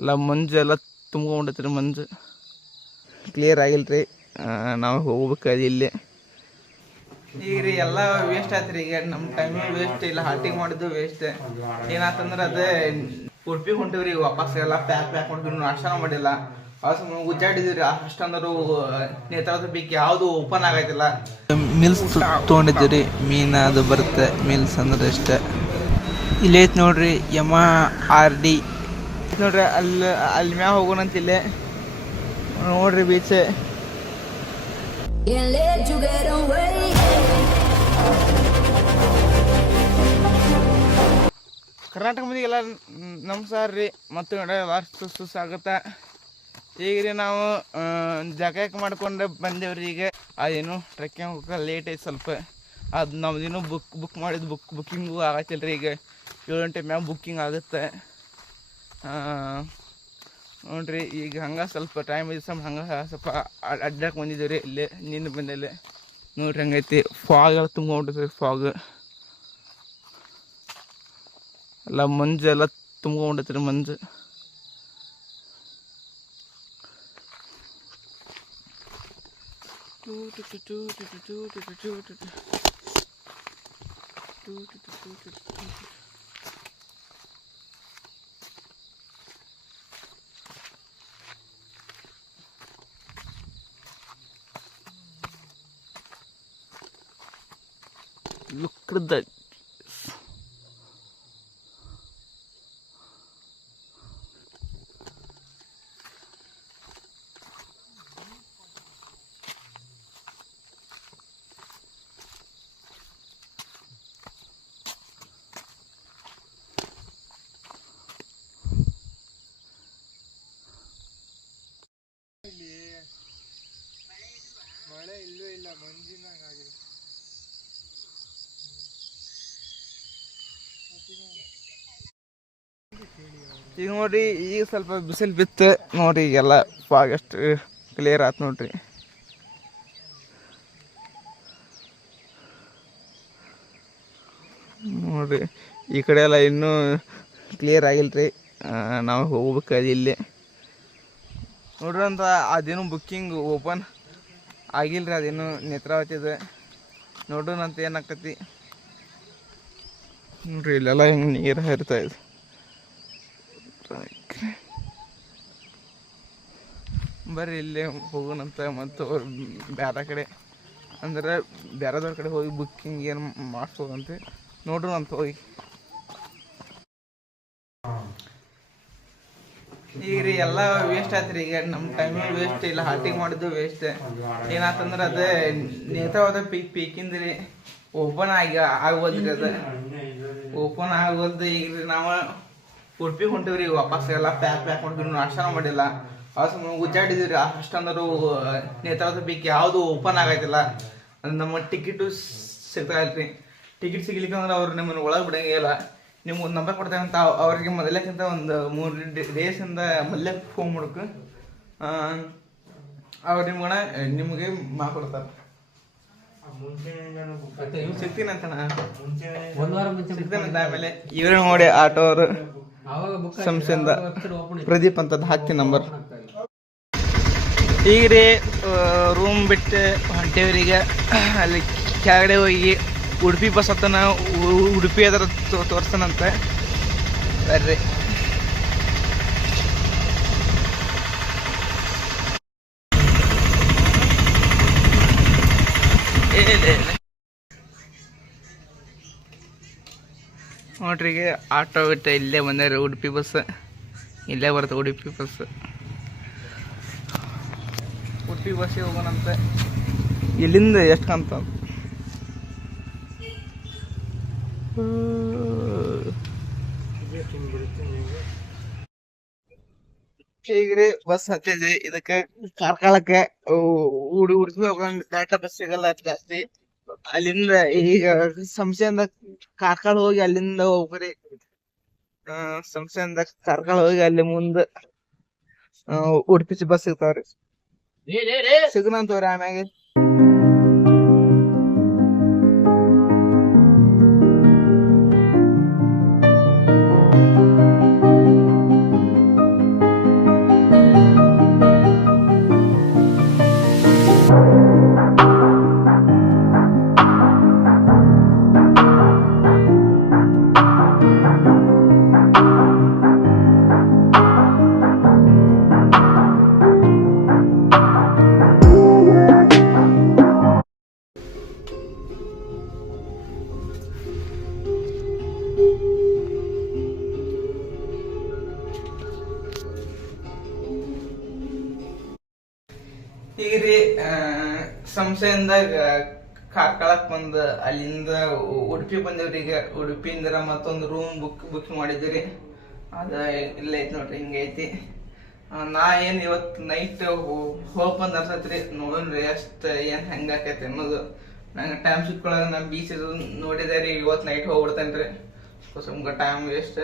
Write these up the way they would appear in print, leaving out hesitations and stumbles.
ಎಲ್ಲ ಮಂಜು ಎಲ್ಲ ತುಂಬ್ಕೊಂಡ್ಬಿಟ್ಟೈತ್ರಿ. ಮಂಜು ಕ್ಲಿಯರ್ ಆಗಿಲ್ಲ ರೀ. ನಾವು ಹೋಗ್ಬೇಕು ಇಲ್ಲಿ. ಈಗ ರೀ ಎಲ್ಲ ವೇಸ್ಟ್ ಆಯ್ತು ರೀ. ಈಗ ನಮ್ಮ ಟೈಮು ವೇಸ್ಟ್ ಇಲ್ಲ, ಹಾಲ್ಟಿಂಗ್ ಮಾಡಿದ್ದು ವೇಸ್ಟ್. ಏನಾತಂದ್ರೆ ಅದೇ ಉಡುಪಿ ಹೊಂಟಿವ್ರಿ ವಾಪಸ್. ಎಲ್ಲ ಪ್ಯಾಕ್ ಹೊಂಟಿವಿ, ನಾಷ್ಟಾನ ಮಾಡಿಲ್ಲ. ಉಜ್ಜಾಡಿದ್ರಿ ಅಷ್ಟಂದ್ರು ನೇತ್ರಾವತಿ ಪೀಕ್ ಯಾವುದು ಓಪನ್ ಆಗೈತಿಲ್ಲ. ಮಿಲ್ಸ್ ತೊಗೊಂಡಿದ್ದೀರಿ, ಮೀನು ಅದು ಬರುತ್ತೆ. ಮಿಲ್ಸ್ ಅಂದ್ರೆ ಅಷ್ಟೇ. ಇಲ್ಲೇ ಐತೆ ನೋಡ್ರಿ MRD ನೋಡ್ರಿ. ಅಲ್ಲಿ ಮ್ಯಾಗ ಹೋಗೋಣಂತ ಇಲ್ಲೇ ನೋಡ್ರಿ ಬೀಚ್. ಕರ್ನಾಟಕ ಮಂದಿಗೆಲ್ಲ ನಮಸ್ಕಾರ ರೀ. ಮತ್ತು ವಾರ್ಷ ಸುಸ್ವಾಗತ. ಈಗ ರೀ ನಾವು ಜಾಕಾಯಕ ಮಾಡ್ಕೊಂಡು ಬಂದೇವ್ರಿ. ಈಗ ಅದೇನು ಟ್ರೆಕ್ಕಿಂಗ್ ಹೋಗಕ್ಕೆ ಲೇಟ್ ಐತೆ ಸ್ವಲ್ಪ. ಅದು ನಮ್ದೇನು ಬುಕ್ ಮಾಡಿದ್ದು ಬುಕ್ಕಿಂಗು ಆಗತ್ತಿಲ್ಲ ರೀ. ಈಗ 7 ಗಂಟೆ ಮ್ಯಾಗ ಬುಕ್ಕಿಂಗ್ ಆಗುತ್ತೆ ನೋಡ್ರಿ. ಈಗ ಹಂಗೆ ಸ್ವಲ್ಪ ಟೈಮ್ ಇದೆ, ಹಂಗೆ ಸ್ವಲ್ಪ ಅಡ್ಡಾಕೆ ಬಂದಿದ್ದೀವಿ ರೀ. ಇಲ್ಲೇ ನಿಂದು ಬಂದಲ್ಲಿ ನೋಡ್ರಿ ಹಂಗೈತಿ. ಫಾಗ್ ಎಲ್ಲ ತುಂಬ್ಕೊಂಡ್ಬಿಟ್ಟಿದ್ರಿ. ಫಾಗ್ ಎಲ್ಲ ಮಂಜು ಎಲ್ಲ ತುಂಬ್ಕೊಂಡ್ಬಿಟ್ಟೈತ್ರಿ. ಮಂಜು look at that. ಮಳೆ ಇಲ್ಲೂ ಇಲ್ಲ, ಮಂಜಿನಂಗೆ ಆಗಿದೆ. ಈಗ ನೋಡ್ರಿ, ಈಗ ಸ್ವಲ್ಪ ಬಿಸಿಲು ಬಿತ್ತು ನೋಡ್ರಿ. ಈಗೆಲ್ಲ ಫಾಗ್ ಅಷ್ಟು ಕ್ಲಿಯರ್ ಆಯ್ತು ನೋಡ್ರಿ. ನೋಡ್ರಿ ಈ ಕಡೆ ಎಲ್ಲ ಇನ್ನೂ ಕ್ಲಿಯರ್ ಆಗಿಲ್ಲ ರೀ. ನಾವು ಹೋಗ್ಬೇಕು ಇಲ್ಲಿ ನೋಡ್ರಿ. ಅಂತ ಅದೇನು ಬುಕ್ಕಿಂಗ್ ಓಪನ್ ಆಗಿಲ್ಲ ರೀ. ಅದೇನು ನೇತ್ರಾವತಿದೆ ನೋಡೋಣಂತ ಏನಾಕತಿ ನೋಡ್ರಿ. ಇಲ್ಲೆಲ್ಲ ಹಿಂಗೆ ನೀರು ಹರಿತಾ ಇದೆ. ಬರ್ರಿ ಇಲ್ಲೇ ಹೋಗೋಣಂತ. ಮತ್ತು ಅವ್ರು ಬೇರೆ ಕಡೆ ಅಂದ್ರೆ ಬೇರೆದವ್ರ ಕಡೆ ಹೋಗಿ ಬುಕ್ಕಿಂಗ್ ಏನು ಮಾಡಿಸೋದಂತೆ ನೋಡ್ರಿ ಅಂತ ಹೋಗಿ. ಈಗ ರೀ ಎಲ್ಲ ವೇಸ್ಟ್ ಆಯ್ತು ರೀ. ಈಗ ನಮ್ಮ ಟೈಮು ವೇಸ್ಟ್ ಇಲ್ಲ, ಹಾಲ್ಟಿಂಗ್ ಮಾಡಿದ್ದು ವೇಸ್ಟ್. ಏನಾತಂದ್ರೆ ಅದೇ ನೇತ್ರಾವತಿ ಪೀಕಿಂದ ರೀ ಓಪನ್ ಆಗೋದ್ರಿ. ಅದು ಓಪನ್ ಆಗೋದು. ಈಗ ರೀ ನಾವು ಉಡುಪಿ ಹೊಂಟಿವ್ರಿ ವಾಪಸ್. ಎಲ್ಲ ಪ್ಯಾಕ್ ಹೊಂಟಿವಿ, ನಾಷ್ಟಾನ ಮಾಡಿಲ್ಲ. ಉಜ್ಜಾಡಿದ್ರಿ ಅಷ್ಟಂದ್ರು ನೇತ್ರಾವತಿ ಪೀಕ್ ಯಾವುದು ಓಪನ್ ಆಗೈತಿಲ್ಲ. ನಮ್ಮ ಟಿಕೆಟು ಸಿಗ್ತಾ ಇಲ್ರಿ. ಟಿಕೆಟ್ ಸಿಗ್ಲಿಕ್ಕಂದ್ರೆ ಅವ್ರು ನಿಮ್ಮನ್ನು ಒಳಗೆ ಬಿಡಂಗೇ ಇಲ್ಲ. ನಿಮ್ಗೆ ಒಂದು ನಂಬರ್ ಕೊಡ್ತೇವೆ ಅಂತ ಅವ್ರಿಗೆ ಮೊದಲಕ್ಕಿಂತ ಒಂದು 3 ಡೇಸಿಂದ ಮೊದಲೇ ಫೋನ್ ಮಾಡಕ್ಕೆ ಅವ್ರು ನಿಮಗೆ ಮಾಡ್ಕೊಡ್ತಾರೆ. ಸಿಗ್ತೀನಂತ ಸಿಗ್ತೇನಂತ. ಆಮೇಲೆ ಇವ್ರು ನೋಡಿ ಆಟೋ ಅವರು ಸಂಸ್ಥೆಯಿಂದ ಪ್ರದೀಪ್ ಅಂತ ಹಾಕ್ತೀನಿ ನಂಬರ್. ಈಗ ರೀ ರೂಮ್ ಬಿಟ್ಟು ಹೊಂಟೇವ್ರಿಗೆ. ಅಲ್ಲಿ ಕೆಳಗಡೆ ಹೋಗಿ ಉಡುಪಿ ಬಸ್ ಹತ್ತನ ಉಡುಪಿ ಅದರ ತೋರಿಸ್ತಾನಂತೆ. ಬರ್ರಿ. ನೋಡ್ರಿ ಈಗ ಆಟೋ ಬಿಟ್ಟು ಇಲ್ಲೇ ಬಂದಾರೆ. ಉಡುಪಿ ಬಸ್ ಇಲ್ಲೇ ಬರುತ್ತೆ. ಉಡುಪಿ ಬಸ್ಸಿಗೆ ಹೋಗೋಣಂತ. ಇಲ್ಲಿಂದ ಎಷ್ಟು ಕಾಣ್ತ ಈಗ ರೀ ಬಸ್ ಹತ್ತಿದ್ವಿ. ಇದಕ್ಕೆ ಕಾರ್ಕಳಕ್ಕೆ ಉಡುಪಿ ಹೋಗೋಂಗ ಡಾಟಾ ಬಸ್ ಸಿಗಲ್ಲ ಜಾಸ್ತಿ. ಅಲ್ಲಿಂದ ಈಗ ಸಂಸ್ಥೆಯಿಂದ ಕಾರ್ಕಳ ಹೋಗಿ ಅಲ್ಲಿಂದ ಹೋಗ್ರಿ. ಸಂಸ್ಥೆಯಿಂದ ಕಾರ್ಕಳ ಹೋಗಿ ಅಲ್ಲಿ ಮುಂದೆ ಉಡುಪಿ ಬಸ್ ಸಿಗ್ತಾವ್ರಿ. ಸಿಗನಂತವ್ರಿ ಆಮ್ಯಾಗೆ. ಈಗ ರೀ ಸಂಸ್ಥೆಯಿಂದ ಕಾರ್ಕಳಕ್ಕೆ ಬಂದು ಅಲ್ಲಿಂದ ಉಡುಪಿ ಬಂದೇವ್ರಿ. ಈಗ ಉಡುಪಿಯಿಂದ ಮತ್ತೊಂದು ರೂಮ್ ಬುಕ್ ಮಾಡಿದ್ದೀರಿ. ಅದ ಇಲ್ಲ ಐತಿ ನೋಡ್ರಿ, ಹಿಂಗೈತಿ. ನಾ ಏನ್ ಇವತ್ತು ನೈಟ್ ಹೋಗ್ ಬಂದ್ ಅನ್ಸತ್ರಿ. ನೋಡೋಣ್ರಿ ಎಷ್ಟ್ ಏನ್ ಹೆಂಗಾಕೈತಿ ಅನ್ನೋದು. ನಂಗೆ ಟೈಮ್ ಸಿಕ್ಕೊಳಗ ನಾ ಬೀಚ್ ನೋಡಿದೆ ರೀ. ಇವತ್ತು ನೈಟ್ ಹೋಗ್ಬಿಡ್ತೇನ್ರಿ, ಸುಮ್ಗ ಟೈಮ್ ವೇಸ್ಟ್.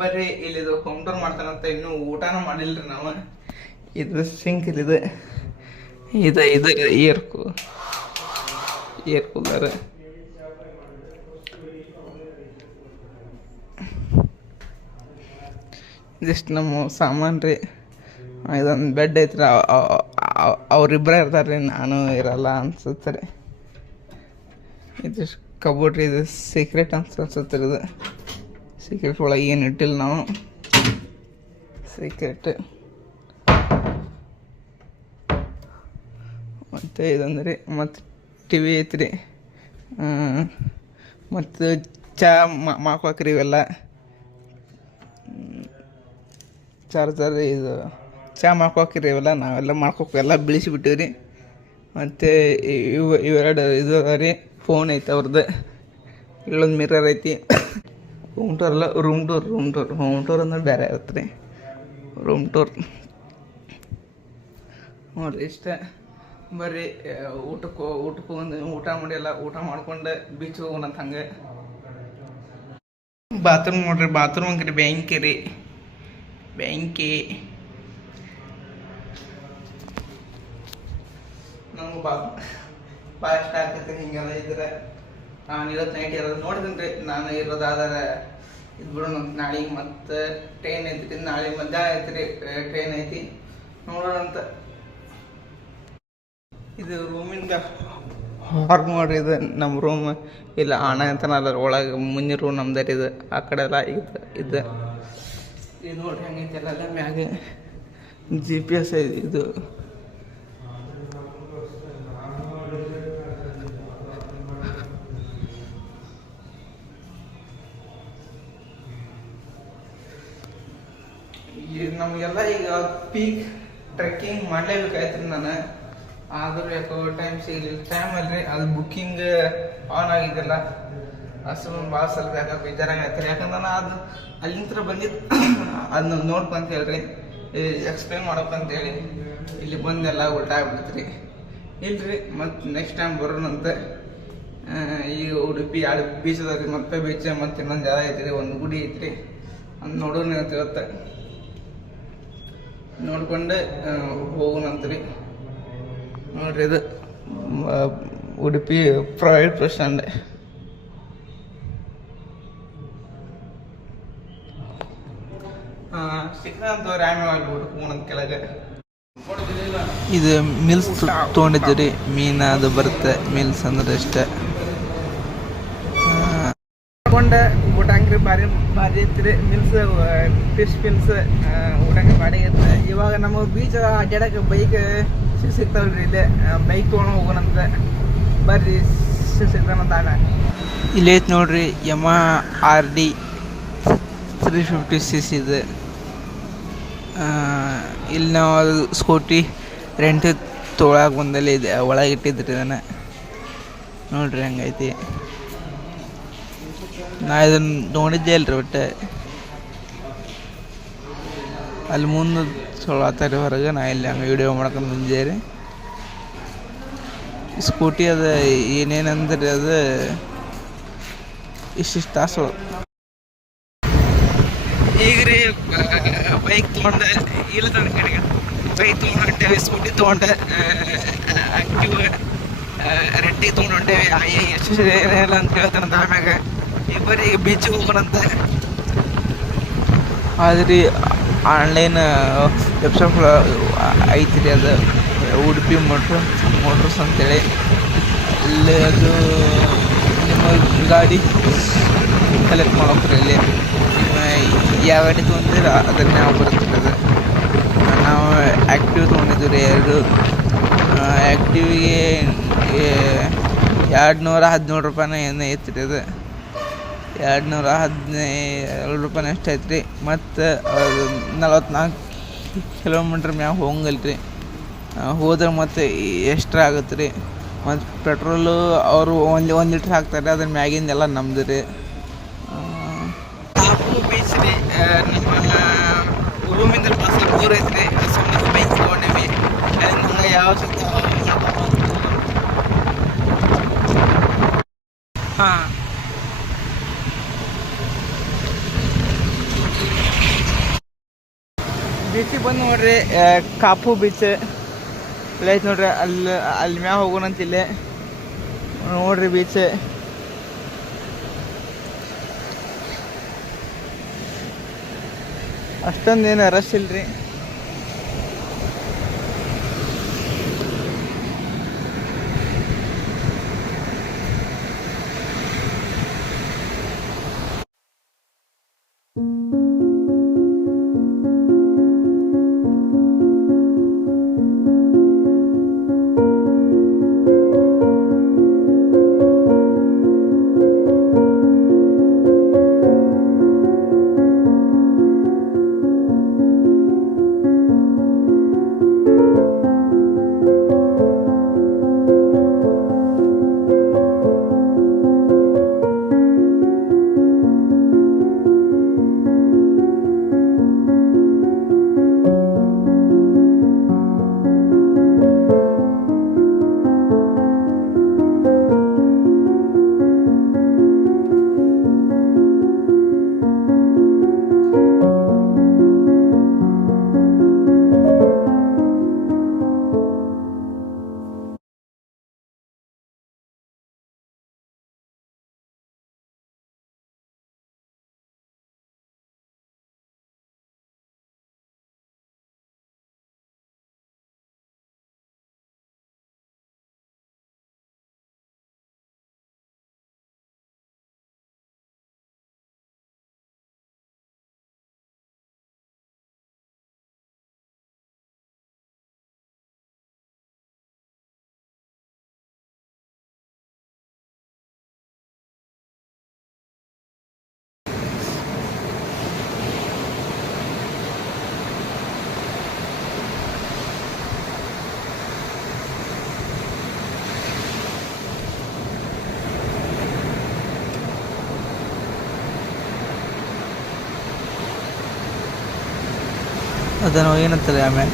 ಬರ್ರಿ ಇಲ್ಲಿದು ಹೋಮ್ ಟೂರ್ ಮಾಡ್ತಾನಂತ. ಇನ್ನೂ ಊಟನೂ ಮಾಡಿಲ್ರಿ ನಾವು. ಇದು ಸಿಂಕ್ ಇದು ಇದು ಇದು ಏರ್ ಕೂಲರ್. ಇದಿಷ್ಟು ನಮ್ಮ ಸಾಮಾನು ರೀ. ಇದೊಂದು ಬೆಡ್ ಐತ್ರಿ. ಅವ್ರಿಬ್ಬರೇ ಇರ್ತಾರೆ ರೀ, ನಾನು ಇರಲ್ಲ ಅನ್ಸುತ್ತೆ ರೀ. ಇದಿಷ್ಟು ಕಬೋರ್ಡ್ ರೀ. ಇದು ಸೀಕ್ರೆಟ್ ಅನ್ಸುತ್ತೆ ರೀ. ಇದು ಸೀಕ್ರೆಟ್ ಒಳಗೆ ಏನು ಇಟ್ಟಿಲ್ಲ ನಾವು. ಸೀಕ್ರೆಟ್ ಮತ್ತು ಇದೊಂದ್ರಿ. ಮತ್ತು ಟಿ ವಿ ಐತ್ರಿ. ಮತ್ತು ಚಾ ಮಾಡ್ಕೊಕ್ರಿ. ಇವೆಲ್ಲ ಚಾರ್ಜರ್, ಇದು ಚಾ ಮಾಡ್ಕೊಕ್ರಿ. ಇವೆಲ್ಲ ನಾವೆಲ್ಲ ಮಾಡ್ಕೊಕ್ ಎಲ್ಲ ಬಿಡಿಸಿಬಿಟ್ಟಿವಿ ರೀ. ಮತ್ತು ಇವೆರಡು ಇದು ರೀ. ಫೋನ್ ಐತೆ ಅವ್ರದ್ದು. ಇಲ್ಲೊಂದು ಮಿರರ್ ಐತಿ. ಹೋಮ್ ಟೂರ್ ಅಲ್ಲ, ರೂಮ್ ಟೂರ್. ಹೋಮ್ ಟೂರ್ ಅಂದ್ರೆ ಬೇರೆ ಇರುತ್ತೆ ರೀ. ರೂಮ್ ಟೂರ್ ನೋಡಿರಿ ಇಷ್ಟ. ಬರ್ರಿ ಊಟಕ್ಕೆ ಒಂದು ಊಟ ಮಾಡಿಲ್ಲ. ಊಟ ಮಾಡ್ಕೊಂಡು ಬೀಚ್ ಹೋಗೋಣಂತ. ಹಂಗೆ ಬಾತ್ರೂಮ್ ನೋಡ್ರಿ. ಬಾತ್ರೂಮ್ ಅಂಕರಿ ಬ್ಯಾಂಕಿ ರೀ. ಬ್ಯಾಂಕಿ ನಂಗೆ ಭಾಳ ಇಷ್ಟ ಆಗ್ತೈತೆ ಹಿಂಗೆಲ್ಲ ಇದ್ರೆ. ನಾನು ಇರೋದು ನೈಟ್ ಇರೋದು ನೋಡಿದ್ದೀನಿ ರೀ. ನಾನು ಇರೋದಾದ್ರೆ ಇದು ಬಿಡೋಣ. ನಾಳೆಗೆ ಮತ್ತೆ ಟ್ರೈನ್ ಐತಿ. ನಾಳೆ ಮಧ್ಯಾಹ್ನ ಐತಿ ರೀ ಟ್ರೈನ್ ಐತಿ. ನೋಡೋಣ ಅಂತ. ಇದು ರೂಮಿಂದ ಹೊರಗೆ ನೋಡ್ರಿ. ಇದು ನಮ್ಮ ರೂಮ್. ಇಲ್ಲ ಅಣ್ಣ ಅಂತನಲ್ಲ, ಒಳಗೆ ಮುಂದಿನ ರೂಮ್ ನಮ್ದು ಇದು. ಆ ಕಡೆ ಎಲ್ಲ ಇದು ನೋಡ್ರಿ ಹೆಂಗೈತಿ. ಎಲ್ಲ ಮ್ಯಾಗ GPS ಇದು. ನಮಗೆಲ್ಲ ಈಗ ಪೀಕ್ ಟ್ರೆಕ್ಕಿಂಗ್ ಮಾಡಲೇಬೇಕಾಯ್ತು ನಾನು. ಆದರೂ ಯಾಕೋ ಟೈಮ್ ಸಿಗಲಿಲ್ಲ. ಟೈಮ್ ಅಲ್ರಿ, ಅದು ಬುಕ್ಕಿಂಗ್ ಆನ್ ಆಗಿದ್ದಿಲ್ಲ. ಅಷ್ಟು ಭಾಳ ಸ್ವಲ್ಪ ಯಾಕೆ ಬೇಜಾರಾಗೈತೆ. ಯಾಕಂದ್ರೆ ನಾನು ಅದು ಅಲ್ಲಿಂದ ಬಂದಿದ್ದು ಅದನ್ನ ನೋಡ್ಕೊಂತ ಹೇಳ್ರಿ, ಎಕ್ಸ್ಪ್ಲೇನ್ ಮಾಡೋಕ್ಕಂತೇಳಿ ಇಲ್ಲಿ ಬಂದೆಲ್ಲ ಉಲ್ಟಾ ಆಗ್ಬಿಡ್ತೀರಿ. ಇಲ್ರಿ ಮತ್ತು ನೆಕ್ಸ್ಟ್ ಟೈಮ್ ಬರೋಣಂತ. ಈಗ ಉಡುಪಿ 2 ಬೀಚ್ ಅದಾವ್ರಿ. ಮತ್ತೆ ಬೀಚ್ ಮತ್ತು ಇನ್ನೊಂದು ಜಾಗ ಐತ್ರಿ, ಒಂದು ಗುಡಿ ಐತ್ರಿ. ಅದು ನೋಡೋಣ ಅಂತ ಇವತ್ತು. ನೋಡ್ಕೊಂಡು ಹೋಗೋಣಂತ್ರಿ. ನೋಡ್ರಿ ಇದು ಉಡುಪಿ ಪ್ರೈವೇಟ್ ಬಸ್ ಸ್ಟ್ಯಾಂಡ್. ಸಿಕ್ಕಂತವ್ರು ಆಮೇಲೆ ಹೋಗೋಣಂತ ಕೆಳಗೆ. ಇದು ಮಿಲ್ಸ್ ತೊಗೊಂಡಿದ್ದೀರಿ. ಮೀನು ಅದು ಬರುತ್ತೆ. ಮಿಲ್ಸ್ ಅಂದ್ರೆ ಅಷ್ಟೇ. ತಗೊಂಡೆ ಊಟಂಗ್ರಿ ಭಾರಿ ಐತ್ರಿ. ಮಿಲ್ಸ್ ಫಿಶ್ ಮಿಲ್ಸ್ ಊಟಂಗ್ರಿ ಭಾರಿ ಐತೆ. ಇವಾಗ ನಮ್ಮ ಬೀಚ್ ಅಡ್ಡಾಡಕ್ಕೆ ಬೈಕ್ ಸಿಗ್ತಾವಲ್ರಿ. ಇಲ್ಲೇ ಬೈಕ್ ತೊಗೊಂಡು ಹೋಗೋಣಂತ. ಬರ್ರಿ ಸಿಗ್ತಾನಂತ. ಇಲ್ಲೇ ಐತೆ ನೋಡ್ರಿ ಯಮಾ RD 350cc ಇದು. ಇಲ್ಲಿ ನಾವು ಸ್ಕೂಟಿ ರೆಂಟ್ ತೊಗೊಳಕ್ಕೆ ಬಂದಲ್ಲಿ ಇದೆ, ಒಳಗೆ ಇಟ್ಟಿದ್ರಿ ಇದನ್ನು. ನೋಡ್ರಿ ಹಂಗೈತಿ. ನಾ ಇದನ್ನು ನೋಡಿದ್ದೆ ಅಲ್ರಿ. ಒಟ್ಟು ಅಲ್ಲಿ ಮುಂದೆ ತೊಗೊಳತ್ತಾರೆ ಹೊರಗೆ. ನಾ ಇಲ್ಲಿ ಹಂಗೆ ವಿಡಿಯೋ ಮಾಡ್ಕೊಂಡು ಬಂದಿದ್ದೆ ರೀ. ಸ್ಕೂಟಿ ಅದು ಏನೇನಂದ್ರೆ ಅದು ಇಷ್ಟಿಷ್ಟು ತಾಸು. ಈಗ ರೀ ಬೈಕ್ ತೊಗೊಂಡೆ. ಇಲ್ಲ ನನ್ನ ಕಡೆಗೆ ಬೈಕ್ ತೊಗೊಂಡು ಹೊಂಟೇವಿ. ಸ್ಕೂಟಿ ತೊಗೊಂಡೆ. ಆ್ಯಕ್ಟಿವ್ ರೆಡ್ಡಿ ತೊಗೊಂಡು ಹೊಂಟೇವಿ. ಎಷ್ಟು ಏನಿಲ್ಲ ಅಂತ ಹೇಳ್ತಾನಂತ. ಆಮ್ಯಾಗ ಇಬ್ಬರಿ ಬೀಚಿಗೆ ಹೋಗೋಣಂತ. ಆದ್ರಿ ಆನ್ಲೈನ್ ವೆಬ್ಸೈಟ್ ಐತ್ರಿ. ಅದು ಉಡುಪಿ ಮೋಟ್ರಸ್ ಅಂತೇಳಿ. ಇಲ್ಲಿ ಅದು ನಿಮ್ಮ ಗಾಡಿ ಕಲೆಕ್ಟ್ ಮಾಡೋಕ್ರಿ. ಇಲ್ಲಿ ನಿಮ್ಮ ಯಾವ ಗಾಡಿ ತೊಗೊಂಡಿದ್ರೆ ಅದನ್ನೇ ನಾವು ಬರುತ್ತೆ. ಅದು ನಾವು ಆ್ಯಕ್ಟಿವ್ ತೊಗೊಂಡಿದ್ದೀವಿ ರೀ. 2 ಆ್ಯಕ್ಟಿವಿಗೆ 217 ರೂಪಾಯಿನ ಏನೋ ಐತ್ರಿ. ಅದು 217 ರೂಪಾಯಿನ ಎಷ್ಟು ಐತ್ರಿ. ಮತ್ತು 44 ಕಿಲೋಮೀಟ್ರ್ ಮ್ಯಾಗ ಹೋಗಂಗಿಲ್ಲ ರೀ. ಹೋದ್ರೆ ಮತ್ತು ಎಕ್ಸ್ಟ್ರಾ ಆಗುತ್ತೆ ರೀ. ಮತ್ತು ಪೆಟ್ರೋಲು ಅವರು ಒಂದು ಲೀಟ್ರ್ ಹಾಕ್ತಾರೆ, ಅದ್ರ ಮ್ಯಾಗಿಂದೆಲ್ಲ ನಮ್ದು ರೀ. ಕಾಪು ಬೀಚ್ ರೀ, ನಮ್ಮ ರೂಮಿಂದ ಬಸ್ ದೂರ ಐತೆ ರೀ. ಸುಮ್ಮನೆ ಬೈಕ್ ತೊಗೊಂಡೇವಿ. ಹಂಗೆ ಯಾವ ಹಾಂ ಬೀಚಿಗೆ ಬಂದು ನೋಡ್ರಿ, ಕಾಪು ಬೀಚ್ ಇಲ್ಲ ಐತೆ ನೋಡ್ರಿ. ಅಲ್ಲಿ ಮ್ಯಾಗ ಹೋಗೋಣ ಅಂತ ಇಲ್ಲೇ ನೋಡ್ರಿ ಬೀಚ್. ಅಷ್ಟೊಂದೇನು ರಶ್ ಇಲ್ರಿ. ಅದನ್ನು ಏನಂತಾರೆ ಆಮೇಲೆ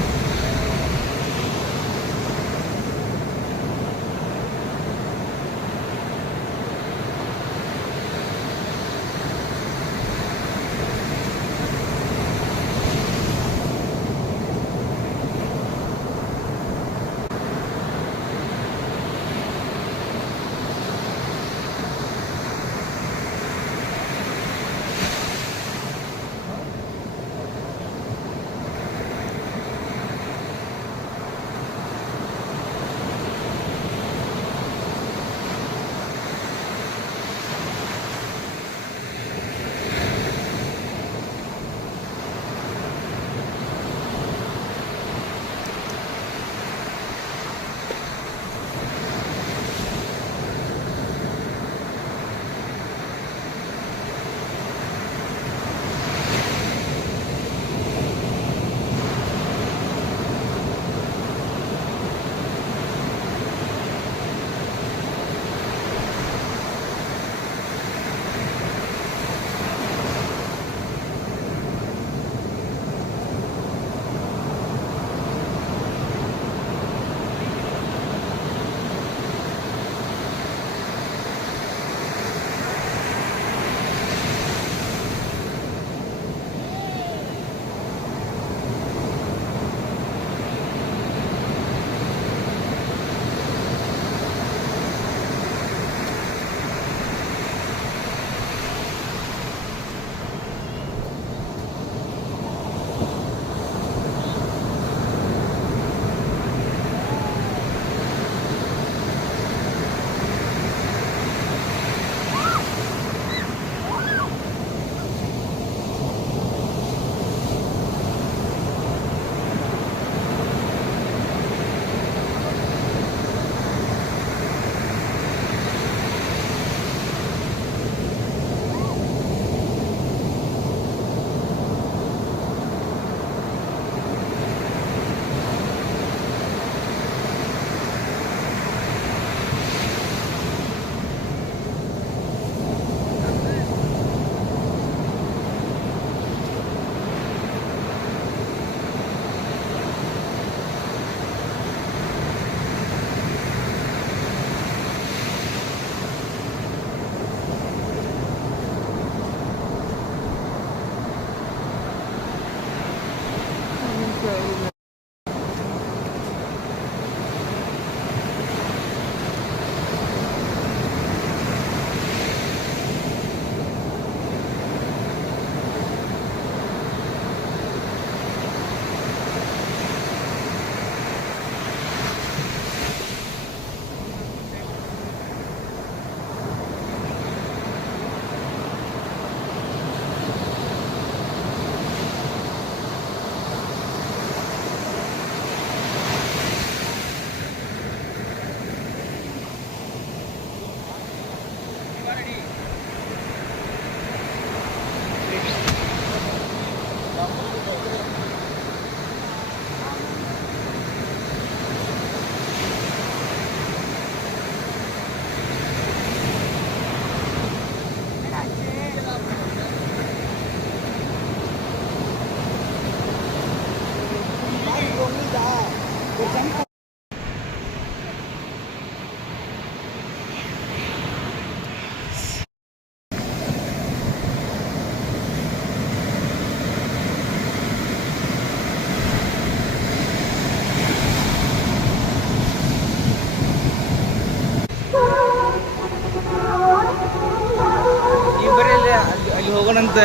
ಅಲ್ಲಿ ಹೋಗೋಣಂತೆ.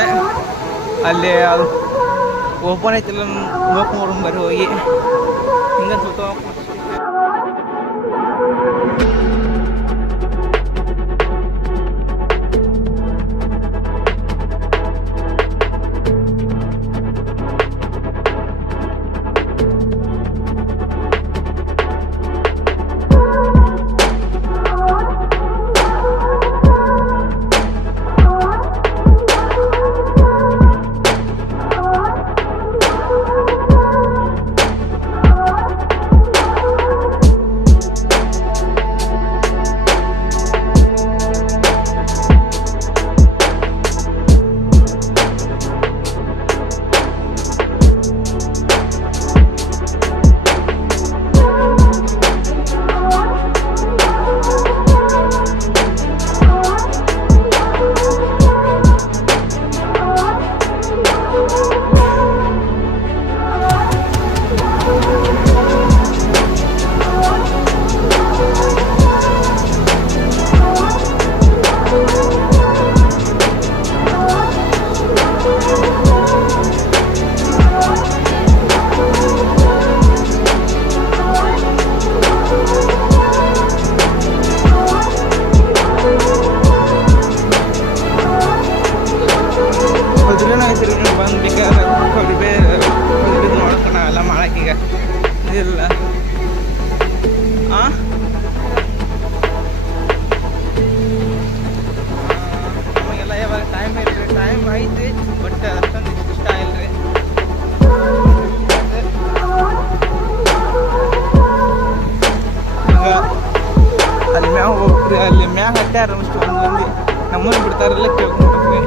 ಅಲ್ಲಿ ಅದು ಓಪನ್ ಐತಿಲ್ಲ, ಹೋಗ್ಕೊಂಡು ಬರ್ರಿ ಹೋಗಿ ಹಿಂಗೆ ಇಲ್ಲ ನಮಗೆಲ್ಲ ಯಾವಾಗ ಟೈಮ್ ಇಲ್ರಿ, ಟೈಮ್ ಐತಿ ಬಟ್ ಅಷ್ಟೊಂದು ಇಷ್ಟ ಇಲ್ರಿ. ಈಗ ಅಲ್ಲಿ ಮ್ಯಾಗ ಹೋಗ್ರಿ, ಅಲ್ಲಿ ಮ್ಯಾಗ ಹಟ್ಟ್ಯಾರ ಅಷ್ಟು ಮಂದಿ ನಮ್ಮನ್ನು ಬಿಡ್ತಾರಲ್ಲ ಕೇಳ್ಕೊಂಡ್ರಿ.